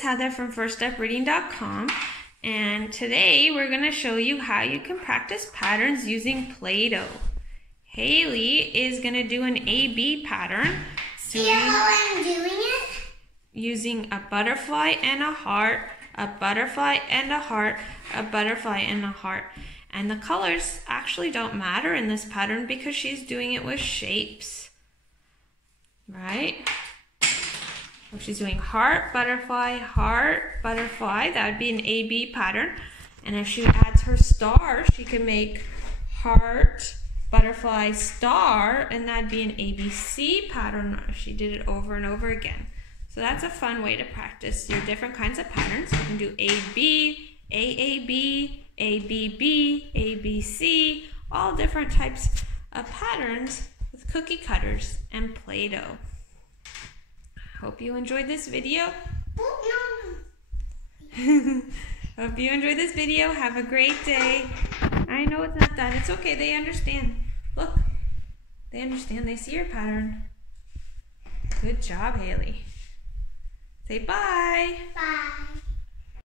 Heather from firststepreading.com, and today we're going to show you how you can practice patterns using Play-Doh. Haley is going to do an A-B pattern. See how I'm doing it? Using a butterfly and a heart, a butterfly and a heart, a butterfly and a heart. And the colors actually don't matter in this pattern because she's doing it with shapes, right? If she's doing heart, butterfly, that would be an A-B pattern. And if she adds her star, she can make heart, butterfly, star, and that'd be an ABC pattern if she did it over and over again. So that's a fun way to practice your different kinds of patterns. You can do A-B, A-A-B, A-B-B, A-B-C, all different types of patterns with cookie cutters and Play-Doh. Hope you enjoyed this video. Hope you enjoyed this video. Have a great day. I know it's not done. It's okay. They understand. Look. They understand. They see your pattern. Good job, Haley. Say bye. Bye.